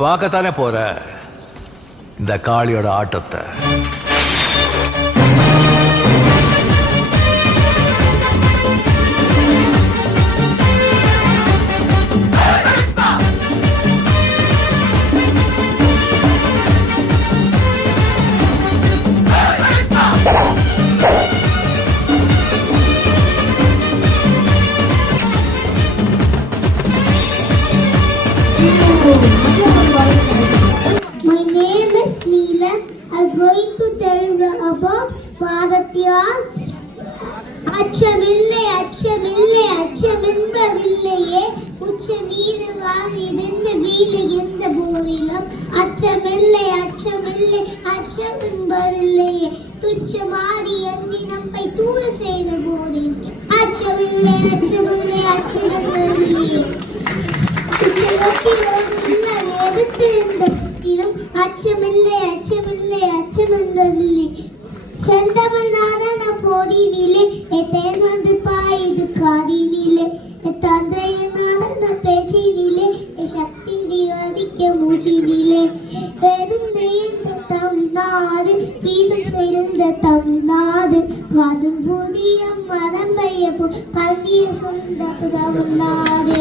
பார்க்கத்தானே போற இந்த காளியோட ஆட்டத்தை. My name is Neela. I'm going to tell you about Bharatiyar. அச்சமில்லை அச்சமில்லை அச்சமென்பதில்லையே உச்ச வீரவான் இருந்த வீழுகின்ற போதிலும் அச்சமில்லை அச்சமில்லை அச்சமென்பதில்லையே துச்சமாறி எண்ணி நம்மை தூர செய்த போதிலும் அச்சமில்லை அச்சமில்லை அச்சமென்பதில்லையே அச்சமில்லை அச்சமில்லை அச்சமென்பதில்லை செந்தமிழ்நாடான போதினிலே தேன் வந்து பாயுது காதினிலே தந்தையனான பேச்சினிலே சக்தி விவாதிக்க மூச்சினிலே பெரும் நெய்ந்த தமிழ்நாடு வீதம் சேர்ந்த தமிழ்நாடு காதும் புதிய மரம் பெய்ய கல்வியை சொந்த தமிழ்நாடு.